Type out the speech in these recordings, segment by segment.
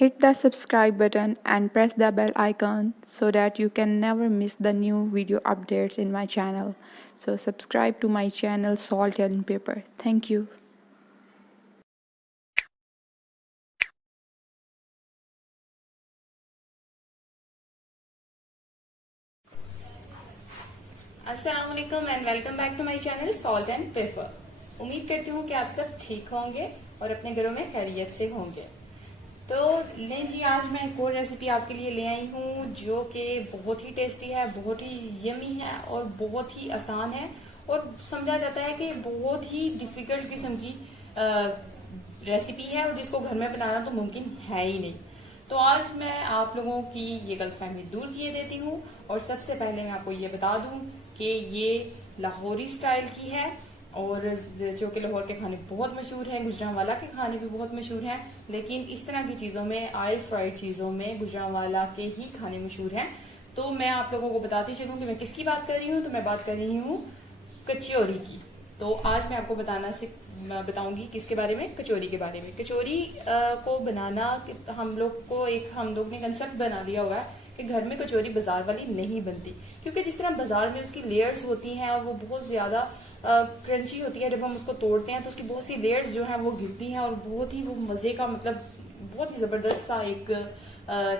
Hit the subscribe button and press the bell icon so that you can never miss the new video updates in my channel. So subscribe to my channel Salt and Pepper. Thank you. अस्सलाम वालेकुम and welcome back to my channel salt and pepper. उम्मीद करती हूँ कि आप सब ठीक होंगे और अपने घरों में खैरियत से होंगे। तो लें जी, आज मैं एक और रेसिपी आपके लिए ले आई हूँ जो कि बहुत ही टेस्टी है, बहुत ही यमी है और बहुत ही आसान है और समझा जाता है कि बहुत ही डिफिकल्ट किस्म की रेसिपी है और जिसको घर में बनाना तो मुमकिन है ही नहीं। तो आज मैं आप लोगों की ये गलतफहमी दूर किए देती हूँ और सबसे पहले मैं आपको ये बता दूं कि ये लाहौरी स्टाइल की है और जो कि लाहौर के खाने बहुत मशहूर है, गुजरांवाला के खाने भी बहुत मशहूर हैं, लेकिन इस तरह की चीजों में, ऑयल फ्राइड चीजों में गुजरांवाला के ही खाने मशहूर हैं। तो मैं आप लोगों को बताती चलूं कि मैं किसकी बात कर रही हूँ। तो मैं बात कर रही हूँ कचौरी की। तो आज मैं आपको बताऊंगी किसके बारे में, कचौरी के बारे में। कचौरी को बनाना हम लोग ने कंसेप्ट बना लिया हुआ है कि घर में कचौरी बाजार वाली नहीं बनती, क्योंकि जिस तरह बाजार में उसकी लेयर्स होती हैं और वो बहुत ज्यादा क्रंची होती है। जब हम उसको तोड़ते हैं तो उसकी बहुत सी लेयर्स जो हैं वो गिरती हैं और बहुत ही वो मजे का, मतलब बहुत ही जबरदस्त सा एक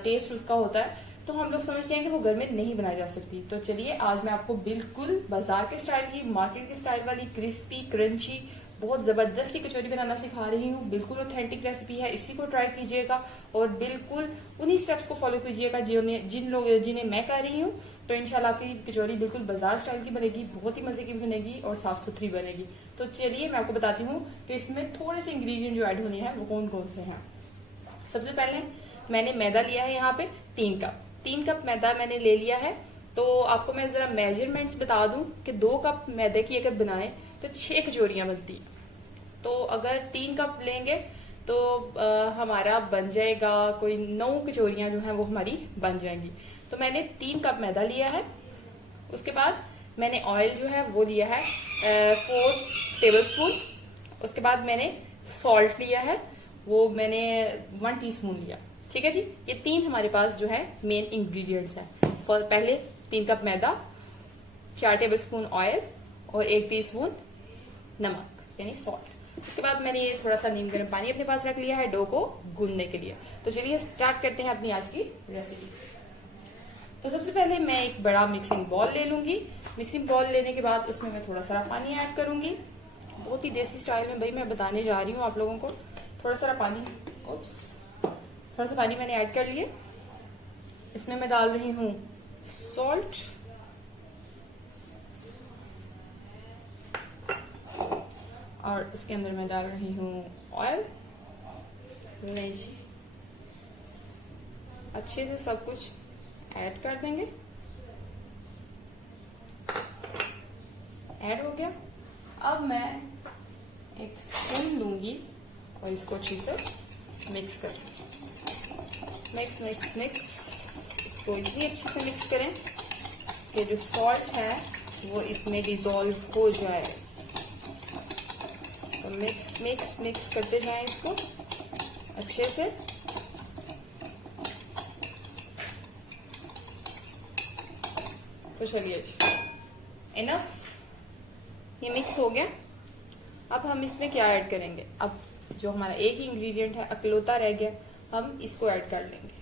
टेस्ट उसका होता है। तो हम लोग समझते हैं कि वो घर में नहीं बनाई जा सकती। तो चलिए आज मैं आपको बिल्कुल बाजार के स्टाइल की, मार्केट के स्टाइल वाली क्रिस्पी क्रंची बहुत जबरदस्ती कचौरी बनाना सिखा रही हूँ। बिल्कुल ऑथेंटिक रेसिपी है, इसी को ट्राई कीजिएगा और बिल्कुल उन्हीं स्टेप्स को फॉलो कीजिएगा जिन्हें मैं कर रही हूँ। तो इंशाल्लाह आपकी कचौरी बिल्कुल बाजार स्टाइल की बनेगी, बहुत ही मजे की बनेगी और साफ सुथरी बनेगी। तो चलिए मैं आपको बताती हूँ कि इसमें थोड़े से इंग्रेडिएंट जो ऐड होने हैं वो कौन कौन से हैं। सबसे पहले मैंने मैदा लिया है यहाँ पे 3 कप मैदा मैंने ले लिया है। तो आपको मैं जरा मेजरमेंट्स बता दूं कि 2 कप मैदे की अगर बनाए तो 6 कचौरियां बनती है। तो अगर 3 कप लेंगे तो हमारा बन जाएगा कोई 9 कचौरियां जो हैं वो हमारी बन जाएंगी। तो मैंने 3 कप मैदा लिया है। उसके बाद मैंने ऑयल जो है वो लिया है 4 टेबल स्पून। उसके बाद मैंने सॉल्ट लिया है, वो मैंने 1 टीस्पून लिया। ठीक है जी, ये 3 हमारे पास जो है मेन इंग्रेडिएंट्स हैं। पहले 3 कप मैदा, 4 टेबल स्पून ऑयल और 1 टीस्पून नमक यानी सॉल्ट। उसके बाद मैंने ये थोड़ा सा नीम गर्म पानी अपने पास रख लिया है डो को गूंदने के लिए। तो चलिए स्टार्ट करते हैं अपनी आज की रेसिपी। तो सबसे पहले मैं एक बड़ा मिक्सिंग बॉल ले लूंगी। मिक्सिंग बॉल लेने के बाद उसमें मैं थोड़ा सा पानी ऐड करूंगी। बहुत ही देसी स्टाइल में भाई मैं बताने जा रही हूँ आप लोगों को। थोड़ा सा पानी मैंने ऐड कर लिए। इसमें मैं डाल रही हूँ सॉल्ट और इसके अंदर मैं डाल रही हूँ ऑयल। अच्छे से सब कुछ ऐड कर देंगे। ऐड हो गया। अब मैं एक स्पून लूंगी और इसको अच्छे से मिक्स कर मिक्स इसको इतनी अच्छे से मिक्स करें कि जो सॉल्ट है वो इसमें डिजोल्व हो जाए। तो मिक्स करते जाएं इसको अच्छे से। तो चलिए इनफ, ये मिक्स हो गया। अब हम इसमें क्या ऐड करेंगे, अब जो हमारा एक ही इंग्रेडिएंट है अकलौता रह गया, हम इसको ऐड कर लेंगे।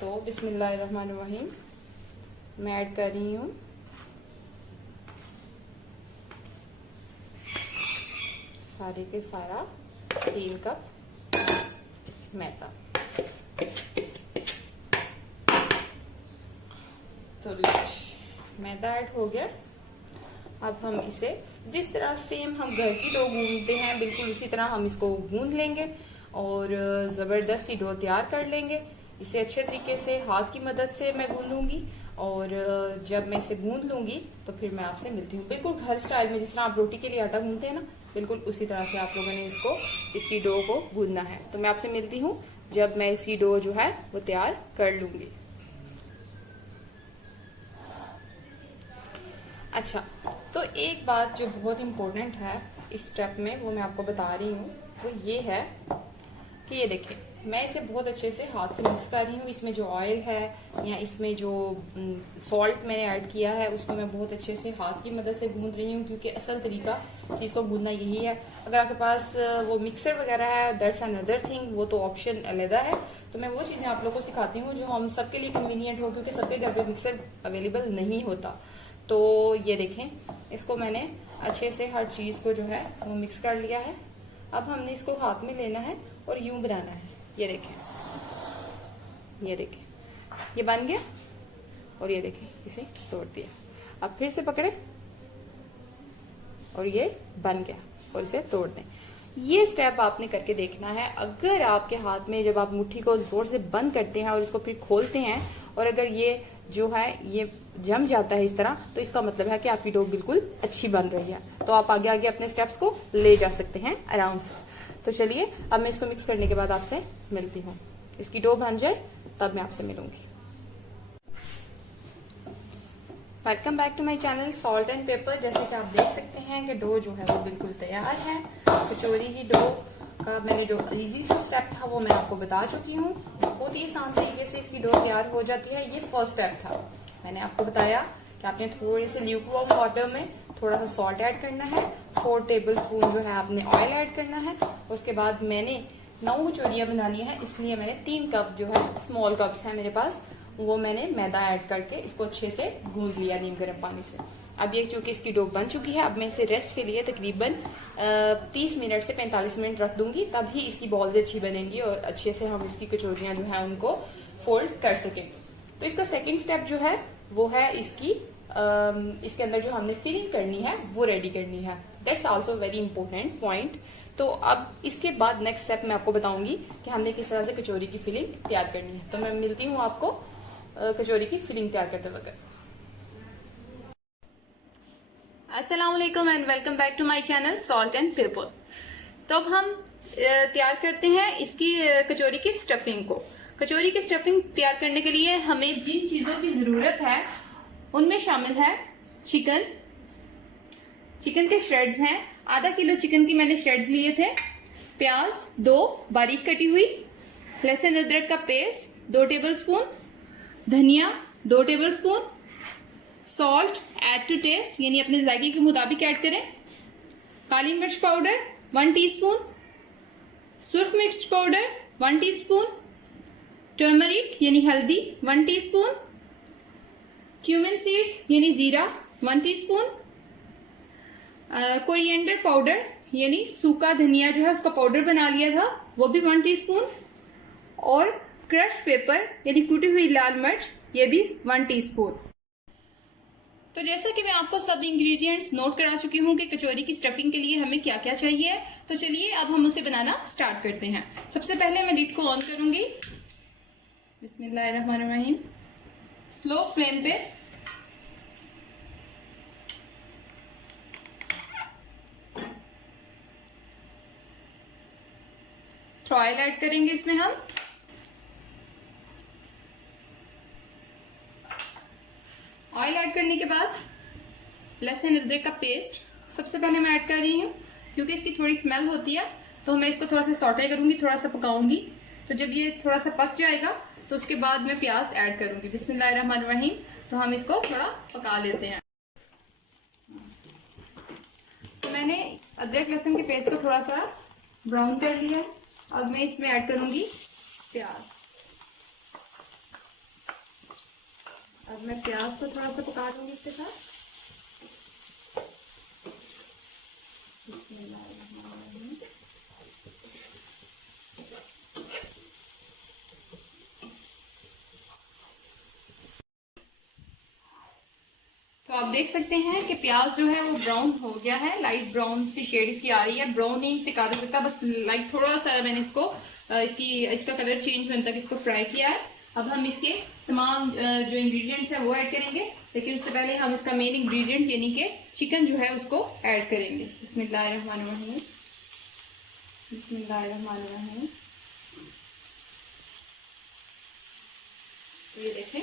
तो बिस्मिल्लाहिर्रहमानिर्रहीम मैं ऐड कर रही हूँ सारे के सारा 3 कप मैदा। तो मैदा ऐड हो गया। अब हम इसे जिस तरह सेम हम घर की डो गूंदते हैं बिल्कुल उसी तरह हम इसको गूंद लेंगे और जबरदस्त सी डो तैयार कर लेंगे। इसे अच्छे तरीके से हाथ की मदद से मैं गूंदूंगी और जब मैं इसे गूंद लूंगी तो फिर मैं आपसे मिलती हूँ। बिल्कुल घर स्टाइल में जिस तरह आप रोटी के लिए आटा गूंदते हैं ना, बिल्कुल उसी तरह से आप लोगों ने इसकी डो को गूंदना है। तो मैं आपसे मिलती हूँ जब मैं इसकी डो जो है वो तैयार कर लूंगी। अच्छा, तो एक बात जो बहुत इम्पोर्टेंट है इस स्टेप में वो मैं आपको बता रही हूँ, वो ये है कि ये देखिए मैं इसे बहुत अच्छे से हाथ से मिक्स कर रही हूँ। इसमें जो ऑयल है या इसमें जो सॉल्ट मैंने ऐड किया है उसको मैं बहुत अच्छे से हाथ की मदद से गूंद रही हूँ, क्योंकि असल तरीका चीज़ को गूंदना यही है। अगर आपके पास वो मिक्सर वगैरह है, दैट्स अनदर थिंग, वो तो ऑप्शन अलहदा है। तो मैं वो चीज़ें आप लोगों को सिखाती हूँ जो हम सबके लिए कन्वीनियंट हो, क्योंकि सबके घर पे मिक्सर अवेलेबल नहीं होता। तो ये देखें, इसको मैंने अच्छे से हर चीज़ को जो है वो मिक्स कर लिया है। अब हमने इसको हाथ में लेना है और यूं बनाना है। ये देखें, ये देखें, ये बन गया। और ये देखें, इसे तोड़ दिया। अब फिर से पकड़े और ये बन गया और इसे तोड़ दें। ये स्टेप आपने करके देखना है। अगर आपके हाथ में जब आप मुट्ठी को जोर से बंद करते हैं और इसको फिर खोलते हैं और अगर ये जो है ये जम जाता है इस तरह, तो इसका मतलब है कि आपकी डो बिल्कुल अच्छी बन रही है। तो आप आगे आगे अपने स्टेप्स को ले जा सकते हैं आराम से। तो चलिए, अब मैं इसको मिक्स करने के बाद आपसे मिलती हूँ। इसकी डो बन जाए तब मैं आपसे मिलूंगी। Welcome back to my channel salt and pepper. जैसे कि आप देख सकते हैं कि डो जो है वो बिल्कुल तैयार है। कचौरी की डो का मैंने जो इजी सा स्टेप था वो मैं आपको बता चुकी हूँ। बहुत ही आसान तरीके से इसकी डो तैयार हो जाती है। ये फर्स्ट स्टेप था। मैंने आपको बताया कि आपने थोड़े से ल्यूकवार्म वाटर में थोड़ा सा सॉल्ट ऐड करना है, 4 टेबल स्पून जो है आपने ऑयल ऐड करना है। उसके बाद मैंने 9 कचौरियां बनानी है, इसलिए मैंने 3 कप जो है स्मॉल कप्स है मेरे पास, वो मैंने मैदा ऐड करके इसको अच्छे से गूंद लिया नीम गर्म पानी से। अब ये चूंकि इसकी डो बन चुकी है, अब मैं इसे रेस्ट के लिए तकरीबन 30 मिनट से 45 मिनट रख दूंगी, तभी इसकी बॉल्स अच्छी बनेंगी और अच्छे से हम इसकी कचौरियां जो है उनको फोल्ड कर सकें। तो इसका सेकेंड स्टेप जो है वो है इसके अंदर जो हमने फिलिंग करनी है वो रेडी करनी है। That's also very important point. तो अब इसके बाद नेक्स्ट स्टेप मैं आपको बताऊंगी कि हमने किस तरह से कचौरी की फिलिंग तैयार करनी है। तो मैं मिलती हूँ आपको कचौरी की फिलिंग तैयार करते वक्त। अस्सलाम वालेकुम and welcome back to my channel salt and pepper. तो अब हम तैयार करते हैं इसकी कचौरी की स्टफिंग को। कचौरी की स्टफिंग तैयार करने के लिए हमें जिन चीजों की जरूरत है उनमें शामिल है चिकन के श्रेड्स हैं, आधा किलो चिकन की मैंने श्रेड्स लिए थे, प्याज 2 बारीक कटी हुई, लहसुन अदरक का पेस्ट 2 टेबलस्पून, धनिया 2 tablespoon, salt add to taste यानी अपने जायके के मुताबिक ऐड करें, काली मिर्च पाउडर 1 टीस्पून, सुर्ख मिर्च पाउडर 1 टीस्पून, टर्मरिक यानी हल्दी 1 टीस्पून, क्यूमिन सीड्स यानी जीरा 1 टीस्पून, कोरिएंडर पाउडर यानी सूखा धनिया जो है उसका पाउडर बना लिया था वो भी 1 टीस्पून, और क्रश्ड पेपर यानी कुटी हुई लाल मिर्च ये भी 1 टीस्पून। तो जैसा कि मैं आपको सब इंग्रेडिएंट्स नोट करा चुकी हूँ कि कचौरी की स्टफिंग के लिए हमें क्या क्या चाहिए, तो चलिए अब हम उसे बनाना स्टार्ट करते हैं। सबसे पहले मैं लिड को ऑन करूंगी। बिस्मिल्लाहिर्रहमानिर्रहीम। स्लो फ्लेम पे ऑयल ऐड करेंगे। इसमें हम ऑयल ऐड करने के बाद लहसुन अदरक का पेस्ट सबसे पहले मैं ऐड कर रही हूँ, क्योंकि इसकी थोड़ी स्मेल होती है तो मैं इसको थोड़ा सा सॉटे करूंगी, थोड़ा सा पकाऊंगी। तो जब ये थोड़ा सा पक जाएगा तो उसके बाद मैं प्याज ऐड करूंगी। बिस्मिल्लाहिर्रहमानिर्रहीम। तो हम इसको थोड़ा पका लेते हैं। तो मैंने अदरक लहसुन के पेस्ट को थोड़ा सा ब्राउन कर लिया। अब मैं इसमें ऐड करूंगी प्याज। अब मैं प्याज को थोड़ा सा पका लूंगी इसके साथ। तो आप देख सकते हैं कि प्याज जो है वो ब्राउन हो गया है, लाइट ब्राउन सी शेड इसकी आ रही है। ब्राउन नहीं दिखा सकता, बस लाइट थोड़ा सा मैंने इसको इसका कलर चेंज होने तक इसको फ्राई किया है। अब हम इसके तमाम जो इंग्रेडिएंट्स हैं वो ऐड करेंगे, लेकिन उससे पहले हम इसका मेन इंग्रेडिएंट यानी कि चिकन जो है उसको ऐड करेंगे। बिस्मिल्लाहिर्रहमानिर्रहीम। बिस्मिल्लाहिर्रहमानिर्रहीम। तो ये देखें,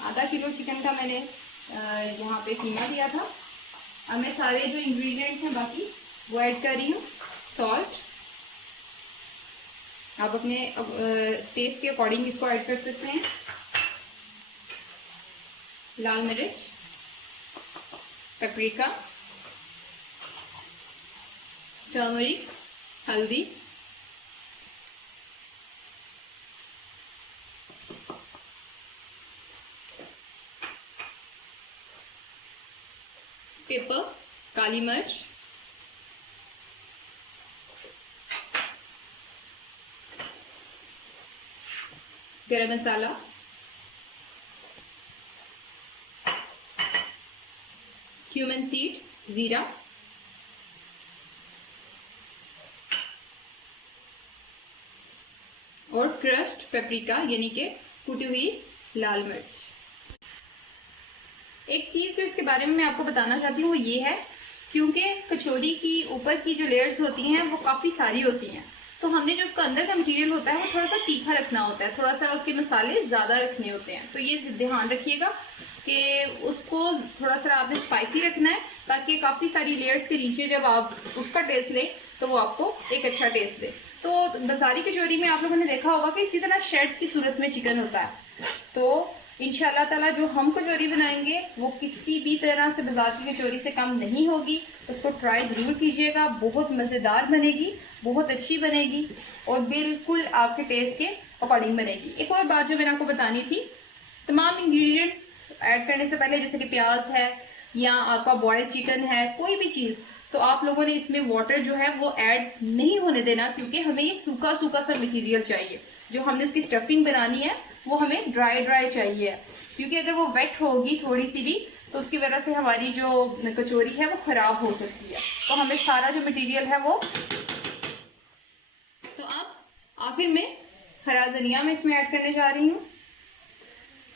आधा किलो चिकन का मैंने यहाँ पे कीमा लिया था। अब मैं सारे जो इंग्रेडिएंट्स हैं बाकी वो ऐड कर रही हूँ। सॉल्ट, आप अपने टेस्ट के अकॉर्डिंग इसको ऐड कर सकते हैं। लाल मिर्च, पेपरिका, टर्मरिक, हल्दी, पेपर, काली मिर्च, गरम मसाला, क्यूमन सीड, जीरा, और क्रश्ड पेपरिका यानी कि कुटी हुई लाल मिर्च। एक चीज जो इसके बारे में मैं आपको बताना चाहती हूँ वो ये है, क्योंकि कचौरी की ऊपर की जो लेयर्स होती हैं वो काफी सारी होती हैं, तो हमने जो उसका अंदर का मटेरियल होता है वो थोड़ा सा तीखा रखना होता है, थोड़ा सा उसके मसाले ज्यादा रखने होते हैं। तो ये ध्यान रखिएगा कि उसको थोड़ा सा आपने स्पाइसी रखना है, ताकि काफी सारी लेयर्स के नीचे जब आप उसका टेस्ट लें तो वो आपको एक अच्छा टेस्ट दे। तो बाजारी कचौरी में आप लोगों ने देखा होगा कि इसी तरह शेड्स की सूरत में चिकन होता है। तो इंशाल्लाह ताला जो हम कचौरी बनाएंगे वो किसी भी तरह से बाजार की कचौरी से कम नहीं होगी। उसको ट्राई जरूर कीजिएगा, बहुत मज़ेदार बनेगी, बहुत अच्छी बनेगी और बिल्कुल आपके टेस्ट के अकॉर्डिंग बनेगी। एक और बात जो मैंने आपको बतानी थी, तमाम इंग्रेडिएंट्स ऐड करने से पहले, जैसे कि प्याज है या आपका बॉइल्ड चिकन है, कोई भी चीज़, तो आप लोगों ने इसमें वाटर जो है वो ऐड नहीं होने देना, क्योंकि हमें ये सूखा सूखा सा मटेरियल चाहिए। जो हमने उसकी स्टफिंग बनानी है वो हमें ड्राई ड्राई चाहिए, क्योंकि अगर वो वेट होगी थोड़ी सी भी तो उसकी वजह से हमारी जो कचौरी है वो खराब हो सकती है। तो हमें सारा जो मटेरियल है वो, तो अब आखिर में हरा धनिया मैं इसमें ऐड करने जा रही हूँ।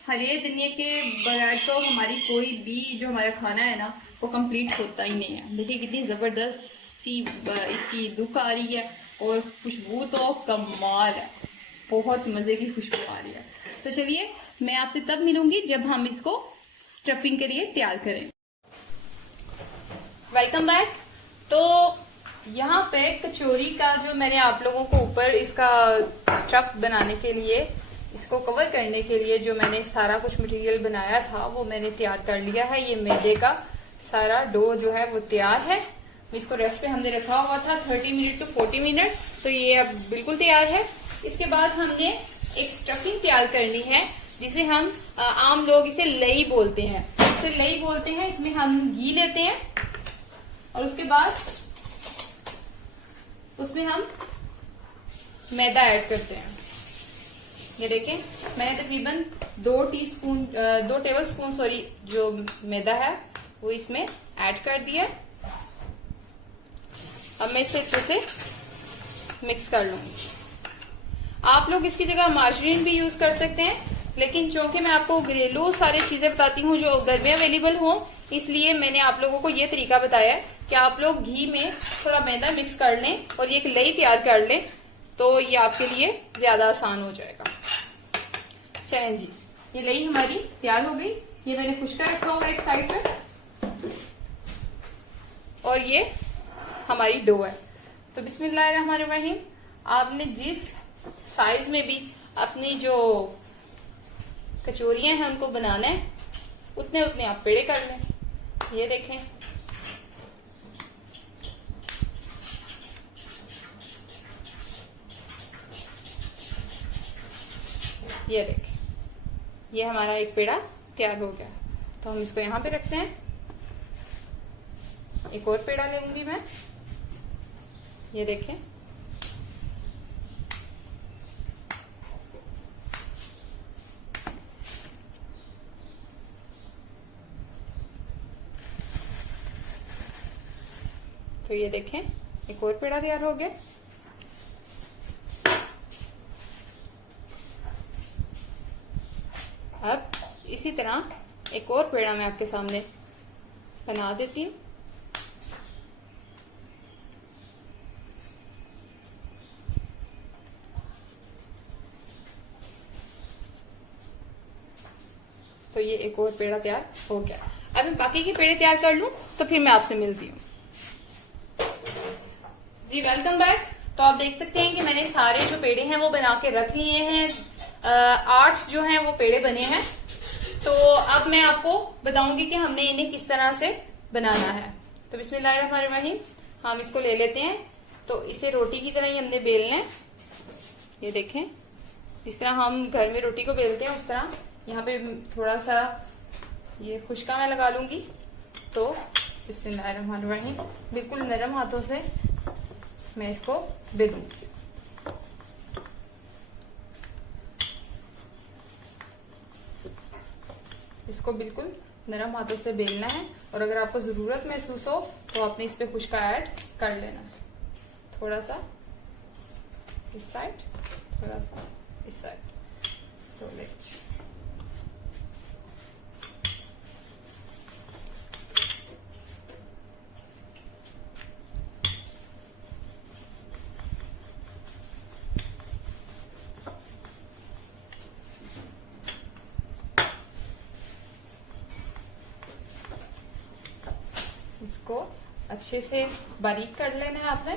हरे धनिया के बगैर तो हमारी कोई भी जो हमारा खाना है ना वो कंप्लीट होता ही नहीं है। देखिए कितनी ज़बरदस्त सी इसकी दुख आ रही है और खुशबू तो कमाल है, बहुत मज़े की खुशबू आ रही है। तो चलिए मैं आपसे तब मिलूंगी जब हम इसको स्टफिंग के लिए तैयार करें। Welcome back. तो यहाँ पे कचौरी का जो मैंने आप लोगों को ऊपर इसका स्टफ बनाने के लिए, इसको कवर करने के लिए जो मैंने सारा कुछ मटेरियल बनाया था वो मैंने तैयार कर लिया है। ये मैदे का सारा डो जो है वो तैयार है। इसको रेस्ट पे हमने रखा हुआ था 30 मिनट टू 40 मिनट, तो ये अब बिल्कुल तैयार है। इसके बाद हमने एक स्टफिंग तैयार करनी है, जिसे हम आम लोग इसे लई बोलते हैं, इसे लई बोलते हैं। इसमें हम घी लेते हैं और उसके बाद उसमें हम मैदा ऐड करते हैं। ये देखें मैंने तकरीबन 2 टेबल स्पून जो मैदा है वो इसमें ऐड कर दिया। अब मैं इसे अच्छे से मिक्स कर लूंगी। आप लोग इसकी जगह मार्जरीन भी यूज कर सकते हैं, लेकिन चूंकि मैं आपको घरेलू सारी चीजें बताती हूँ जो घर में अवेलेबल हो, इसलिए मैंने आप लोगों को ये तरीका बताया है कि आप लोग घी में थोड़ा मैदा मिक्स कर लें और ये एक लई तैयार कर लें, तो ये आपके लिए ज्यादा आसान हो जाएगा। चलें जी, ये लई हमारी तैयार हो गई। ये मैंने खुश कर रखा होगा एक साइड पे, और ये हमारी डो है। तो बिस्मिल्लाहिर्रहमानिर्रहीम, आपने जिस साइज में भी अपनी जो कचौरियां हैं उनको बनाना है, उतने उतने आप पेड़े कर लें। ये देखें, ये देखें, ये हमारा एक पेड़ा तैयार हो गया। तो हम इसको यहाँ पे रखते हैं। एक और पेड़ा लूंगी मैं, ये देखें, तो ये देखें एक और पेड़ा तैयार हो गया। अब इसी तरह एक और पेड़ा मैं आपके सामने बना देती हूँ। तो ये एक और पेड़ा तैयार हो गया। अब मैं बाकी के पेड़े तैयार कर लूं तो फिर मैं आपसे मिलती हूँ। जी वेलकम बैक। तो तो आप देख सकते हैं कि मैंने सारे जो पेड़े हैं वो बना के रख लिए हैं। 8 जो हैं वो पेड़े बने हैं। तो अब मैं आपको बताऊंगी कि हमने इन्हें किस तरह से बनाना है। तो बिस्मिल्लाहिर्रहमानिर्रहीम, हम इसको ले लेते हैं। तो इसे रोटी की तरह ही हमने बेलना है। ये देखें, जिस तरह हम घर में रोटी को बेलते हैं उस तरह। यहाँ पे थोड़ा सा ये खुशका मैं लगा लूंगी। तो बिस्मिल्लाहिर्रहमानिर्रहीम, बिल्कुल नरम हाथों से मैं इसको बेलूंगी। इसको बिल्कुल नरम हाथों से बेलना है। और अगर आपको जरूरत महसूस हो तो आपने इस पे खुशका ऐड कर लेना है। थोड़ा सा इस साइड, थोड़ा सा इस साइड। तो इसको अच्छे से बारीक कर लेना है आपने।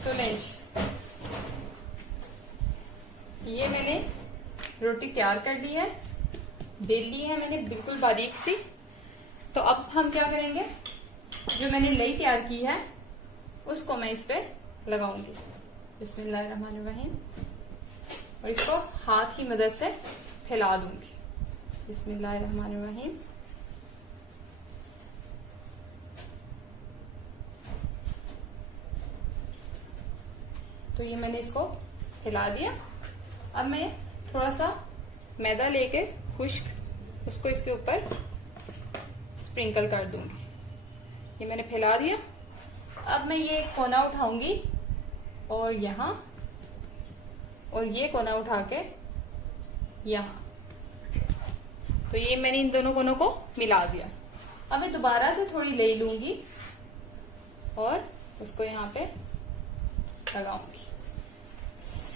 तो लेंज, ये मैंने रोटी तैयार कर ली है, बेल ली है मैंने बिल्कुल बारीक सी। तो अब हम क्या करेंगे, जो मैंने लई तैयार की है उसको मैं इस पे लगाऊंगी। बिस्मिल्लाहिर्रहमानिर्रहीम, और इसको हाथ की मदद से फैला दूंगी। बिस्मिल्लाहिर्रहमानिर्रहीम। तो ये मैंने इसको हिला दिया। अब मैं थोड़ा सा मैदा लेके खुश्क उसको इसके ऊपर स्प्रिंकल कर दूंगी। ये मैंने फैला दिया। अब मैं ये कोना उठाऊंगी और यहाँ, और ये कोना उठा के यहाँ। तो ये मैंने इन दोनों कोनों को मिला दिया। अब मैं दोबारा से थोड़ी ले लूंगी और उसको यहाँ पे लगाऊंगी।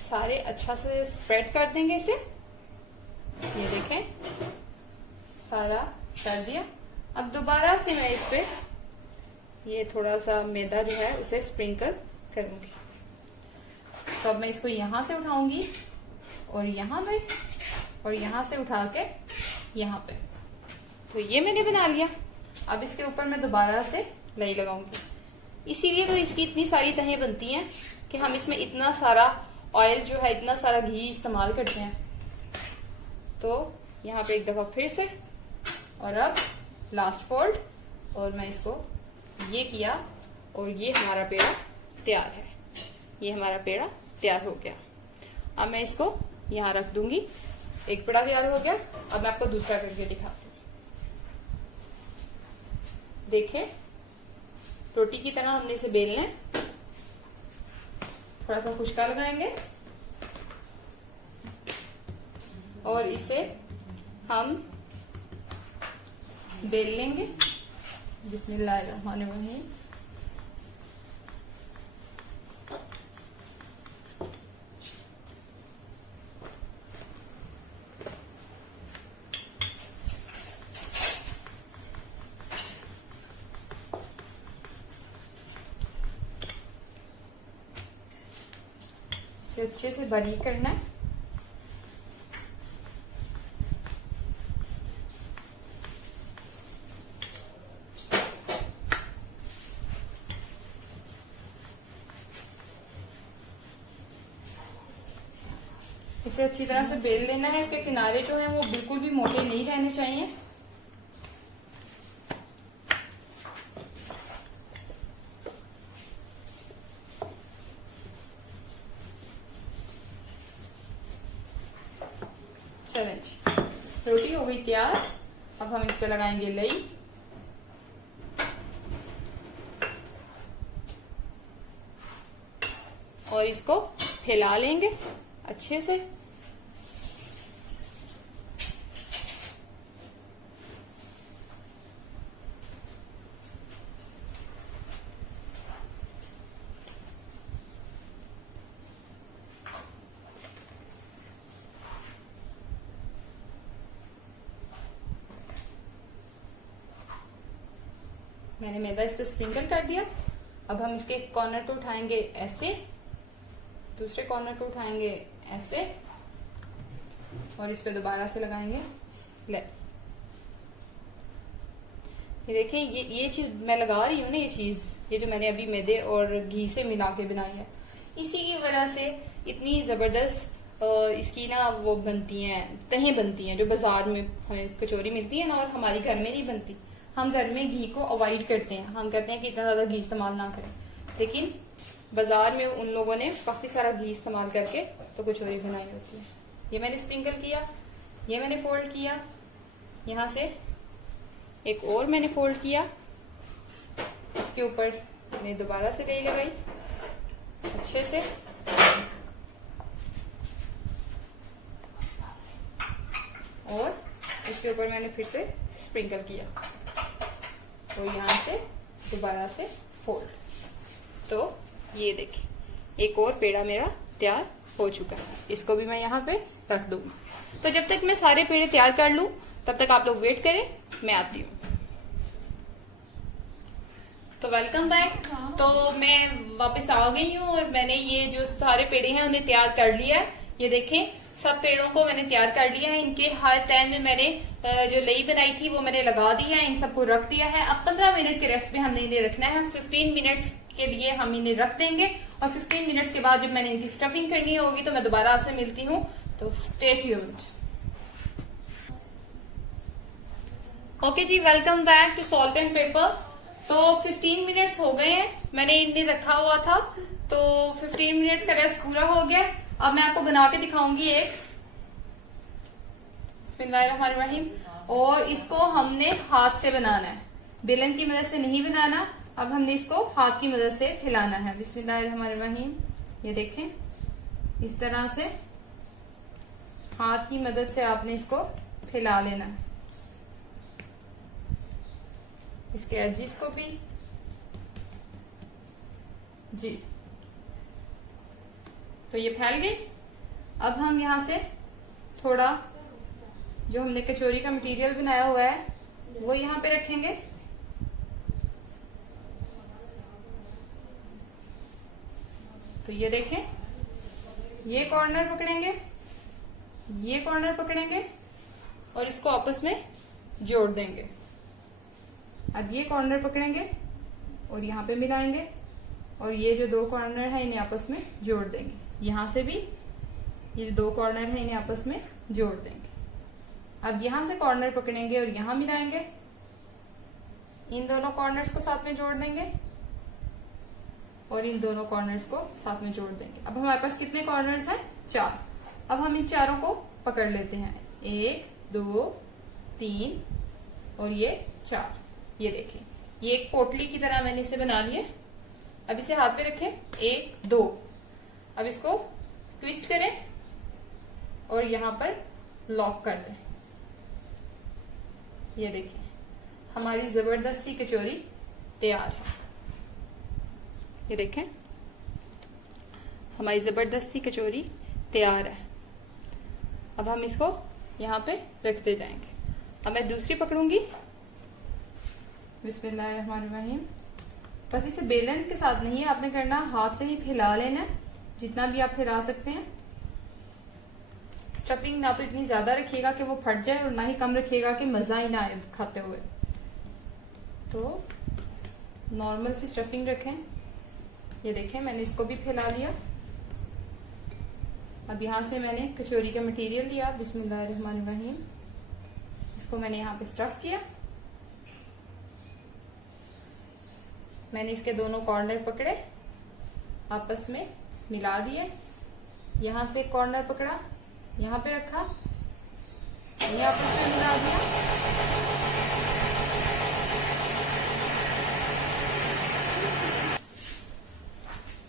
सारे अच्छा से स्प्रेड कर देंगे इसे। ये देखें, सारा कर दिया। अब दोबारा से मैं इस पे ये थोड़ा सा मैदा जो है उसे स्प्रिंकल करूंगी। तो अब मैं इसको यहां से उठाऊंगी और यहाँ पे, और यहां से उठा के यहाँ पे। तो ये मैंने बना लिया। अब इसके ऊपर मैं दोबारा से लई लगाऊंगी। इसीलिए तो इसकी इतनी सारी तहें बनती हैं कि हम इसमें इतना सारा ऑयल जो है, इतना सारा घी इस्तेमाल करते हैं। तो यहाँ पे एक दफा फिर से, और अब लास्ट फोल्ड, और मैं इसको ये किया और ये हमारा पेड़ा तैयार है। ये हमारा पेड़ा तैयार हो गया। अब मैं इसको यहाँ रख दूंगी। एक पेड़ा तैयार हो गया। अब मैं आपको दूसरा करके दिखाती हूँ। देखें, रोटी की तरह हमने इसे बेलना है। थोड़ा सा खुशका लगाएंगे और इसे हम बेल लेंगे। बिस्मिल्लाहिर्रहमानिर्रहीम। इसे अच्छे से बारीक करना है। इसे अच्छी तरह से बेल लेना है। इसके किनारे जो हैं वो बिल्कुल भी मोटे नहीं रहने चाहिए। चलें जी, रोटी हो गई तैयार। अब हम इस पे लगाएंगे लई। और इसको फैला लेंगे अच्छे से। मैंने मैदा इस पे स्प्रिंकल कर दिया। अब हम इसके कॉर्नर को उठाएंगे ऐसे, दूसरे कॉर्नर को उठाएंगे ऐसे और इस पे दोबारा से लगाएंगे। ले, ये देखें, ये चीज मैं लगा रही हूँ ना, ये जो मैंने अभी मैदे और घी से मिला के बनाई है, इसी की वजह से इतनी जबरदस्त इसकी ना वो बनती हैं, तहें बनती हैं, जो बाजार में हमें कचौरी मिलती है ना, और हमारी घर में नहीं बनती। हम घर में घी को अवॉइड करते हैं, हम कहते हैं कि इतना ज्यादा घी इस्तेमाल ना करें, लेकिन बाजार में उन लोगों ने काफी सारा घी इस्तेमाल करके तो कचौरी बनाई होती है। ये मैंने स्प्रिंकल किया, ये मैंने फोल्ड किया, यहाँ से एक और मैंने फोल्ड किया, इसके ऊपर मैंने दोबारा से लेई लगाई अच्छे से, और इसके ऊपर मैंने फिर से स्प्रिंकल किया और यहाँ से दोबारा से फोल्ड। तो ये देखिए, एक और पेड़ा मेरा तैयार हो चुका है। इसको भी मैं यहाँ पे रख दूंगी। तो जब तक मैं सारे पेड़े तैयार कर लूं तब तक आप लोग वेट करें, मैं आती हूँ। तो वेलकम बैक। तो मैं वापस आ गई हूँ और मैंने ये जो सारे पेड़े हैं उन्हें तैयार कर लिया है। ये देखें, सब पेड़ों को मैंने तैयार कर लिया है। इनके हर तय में मैंने जो लई बनाई थी वो मैंने लगा दी है, इन सबको रख दिया है। अब 15 मिनट के रेस्ट पे हमने इन्हें रखना है। 15 मिनट्स के लिए हम इन्हें रख देंगे और 15 मिनट्स के बाद जब मैंने इनकी स्टफिंग करनी होगी तो मैं दोबारा आपसे मिलती हूँ। तो स्टे ट्यून्ड। ओके जी, welcome back to salt and pepper. तो 15 मिनट्स हो गए हैं, मैंने इन्हें रखा हुआ था, तो 15 मिनट्स का रेस्ट पूरा हो गया। अब मैं आपको बना के दिखाऊंगी एक, बिस्मिल्लाहिर्रहमानिर्रहीम। और इसको हमने हाथ से बनाना है, बेलन की मदद से नहीं बनाना। अब हमने इसको हाथ की मदद से फैलाना है। बिस्मिल्लाहिर्रहमानिर्रहीम। ये देखें, इस तरह से हाथ की मदद से आपने इसको फैला लेना है, इसके एजिस को भी जी। तो ये फैल गई। अब हम यहां से थोड़ा जो हमने कचौरी का मटेरियल बनाया हुआ है वो यहां पे रखेंगे। तो ये देखें, ये कॉर्नर पकड़ेंगे, ये कॉर्नर पकड़ेंगे और इसको आपस में जोड़ देंगे। अब ये कॉर्नर पकड़ेंगे और यहाँ पे मिलाएंगे और ये जो दो कॉर्नर है इन्हें आपस में जोड़ देंगे। यहां से भी ये जो दो कॉर्नर है इन्हें आपस में जोड़ देंगे। अब यहां से कॉर्नर पकड़ेंगे और यहां मिलाएंगे, इन दोनों कॉर्नर्स को साथ में जोड़ देंगे और इन दोनों कॉर्नर्स को साथ में जोड़ देंगे। अब हमारे पास कितने कॉर्नर्स हैं? 4। अब हम इन चारों को पकड़ लेते हैं, 1 2 3 और ये 4। ये देखें, ये एक पोटली की तरह मैंने इसे बना लिया। अब इसे हाथ पे रखें, 1 2। अब इसको ट्विस्ट करें और यहां पर लॉक कर दें। ये देखिए, हमारी जबरदस्त सी कचौरी तैयार है। ये देखें, हमारी जबरदस्त सी कचौरी तैयार है। अब हम इसको यहां पे रखते जाएंगे। अब मैं दूसरी पकड़ूंगी। बिस्मिल्लाहिर्रहमानिर्रहीम। बस इसे बेलन के साथ नहीं आपने करना, हाथ से ही फैला लेना है, जितना भी आप फैला सकते हैं। स्टफिंग ना तो इतनी ज्यादा रखिएगा कि वो फट जाए और ना ही कम रखिएगा कि मजा ही ना आए खाते हुए। तो नॉर्मल सी स्टफिंग रखें। ये देखें, मैंने इसको भी फैला लिया। अब यहां से मैंने कचौरी का मटेरियल लिया, बिस्मिल्लाहिर्रहमानिर्रहीम। इसको मैंने यहाँ पे स्टफ किया। मैंने इसके दोनों कॉर्नर पकड़े, आपस में मिला दिए। यहां से कॉर्नर पकड़ा, यहां पे रखा, ये आपस में मिला दिया।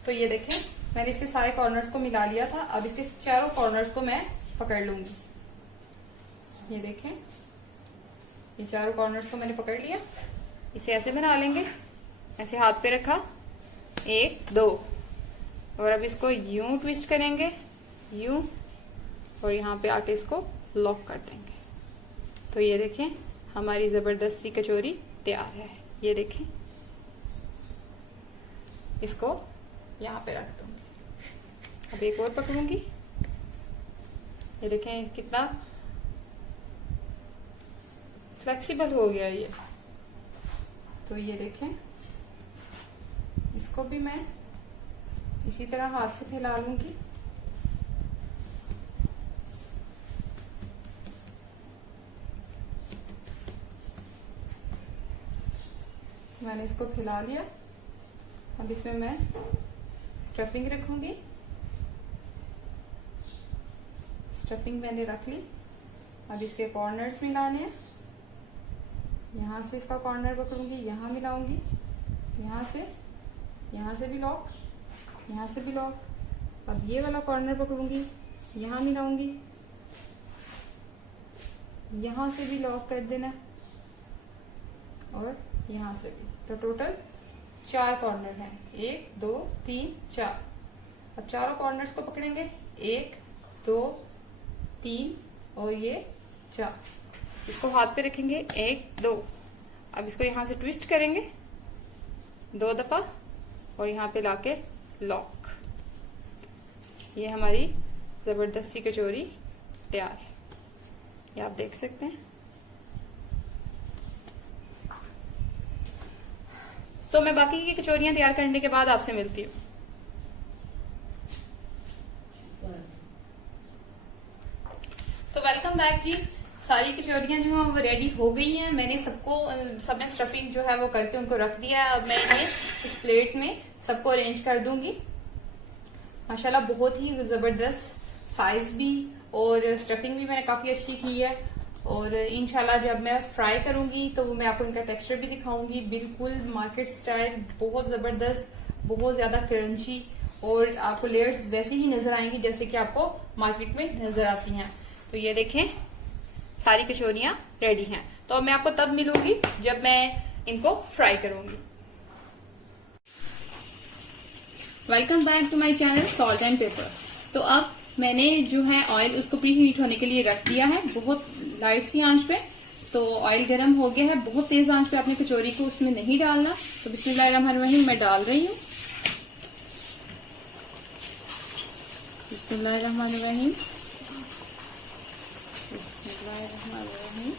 तो ये देखें, मैंने इसके सारे कॉर्नर्स को मिला लिया था। अब इसके चारों कॉर्नर्स को मैं पकड़ लूंगी। ये देखें, ये चारों कॉर्नर्स को मैंने पकड़ लिया। इसे ऐसे बना लेंगे, ऐसे हाथ पे रखा, 1 2, और अब इसको यूं ट्विस्ट करेंगे, यूं, और यहाँ पे आके इसको लॉक कर देंगे। तो ये देखें, हमारी जबरदस्त सी कचौरी तैयार है। ये देखें, इसको यहाँ पे रख दूंगी। अब एक और पकड़ूंगी। ये देखें कितना फ्लेक्सिबल हो गया ये। तो ये देखें, इसको भी मैं इसी तरह हाथ से फैला लूंगी। मैंने इसको फैला लिया। अब इसमें मैं स्टफिंग रखूंगी। स्टफिंग मैंने रख ली। अब इसके कॉर्नर्स मिलाने हैं। यहाँ से इसका कॉर्नर पकड़ूंगी, यहाँ मिलाऊंगी, यहाँ से भी लॉक, यहाँ से भी लॉक। अब ये वाला कॉर्नर पकड़ूंगी, यहाँ मिलाऊंगी, यहाँ से भी लॉक कर देना, और यहाँ से भी। तो टोटल 4 कॉर्नर हैं, 1 2 3 4। अब चारों कॉर्नर्स को पकड़ेंगे, 1 2 3 और ये 4। इसको हाथ पे रखेंगे, 1 2। अब इसको यहाँ से ट्विस्ट करेंगे 2 दफा, और यहाँ पे लाके लॉक। ये हमारी जबरदस्त सी कचौरी तैयार है। ये आप देख सकते हैं। तो मैं बाकी की कचौरियां तैयार करने के बाद आपसे मिलती हूँ। तो वेलकम बैक जी। सारी कचौरियां जो हैं वो रेडी हो गई हैं। मैंने सब में स्टफिंग जो है वो करके उनको रख दिया है। अब मैं इन्हें इस प्लेट में सबको अरेंज कर दूंगी। माशाल्लाह बहुत ही जबरदस्त साइज भी और स्टफिंग भी मैंने काफी अच्छी की है। और इंशाल्लाह जब मैं फ्राई करूंगी तो मैं आपको इनका टेक्सचर भी दिखाऊंगी। बिल्कुल मार्केट स्टाइल, बहुत जबरदस्त, बहुत ज्यादा क्रंची, और आपको लेयर्स वैसी ही नजर आएंगी जैसे कि आपको मार्केट में नजर आती हैं। तो ये देखें, सारी कचौरियां रेडी हैं। तो मैं आपको तब मिलूंगी जब मैं इनको फ्राई करूंगी। Welcome back to my channel salt and pepper. तो अब मैंने जो है ऑयल उसको प्री हीट होने के लिए रख दिया है, बहुत लाइट सी आंच पे। तो ऑयल गर्म हो गया है। बहुत तेज आंच पे आपने कचौरी को उसमें नहीं डालना। तो बिस्मिल्लाहिर्रहमानिर्रहीम मैं डाल रही हूँ। बिस्मिल्लाहिर्रहमानिर्रहीम, बिस्मिल्लाहिर्रहमानिर्रहीम।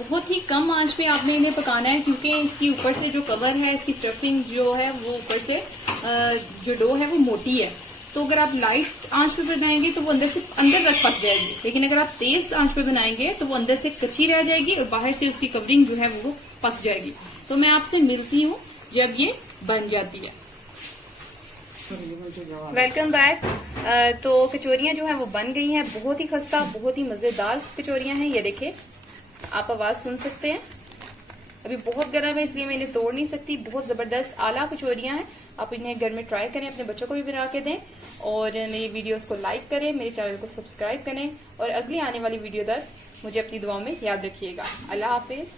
बहुत ही कम आंच पे आपने इन्हें पकाना है, क्योंकि इसकी ऊपर से जो कवर है, इसकी स्टफिंग जो है वो ऊपर से जो डो है वो मोटी है। तो अगर आप लाइट आंच पे बनाएंगे तो वो अंदर तक पक जाएगी, लेकिन अगर आप तेज आंच पे बनाएंगे तो वो अंदर से कच्ची रह जाएगी और बाहर से उसकी कवरिंग जो है वो पक जाएगी। तो मैं आपसे मिलती हूँ जब ये बन जाती है। Welcome back. तो कचौरियां जो है वो बन गई हैं। बहुत ही खस्ता, बहुत ही मजेदार कचौरियां हैं। ये देखें, आप आवाज सुन सकते हैं। अभी बहुत गर्म है इसलिए मैं इन्हें तोड़ नहीं सकती। बहुत जबरदस्त आला कचौरियां हैं। आप इन्हें घर में ट्राई करें, अपने बच्चों को भी बना के दें, और मेरी वीडियोस को लाइक करें, मेरे चैनल को सब्सक्राइब करें, और अगली आने वाली वीडियो तक मुझे अपनी दुआओं में याद रखिएगा। अल्लाह हाफिज।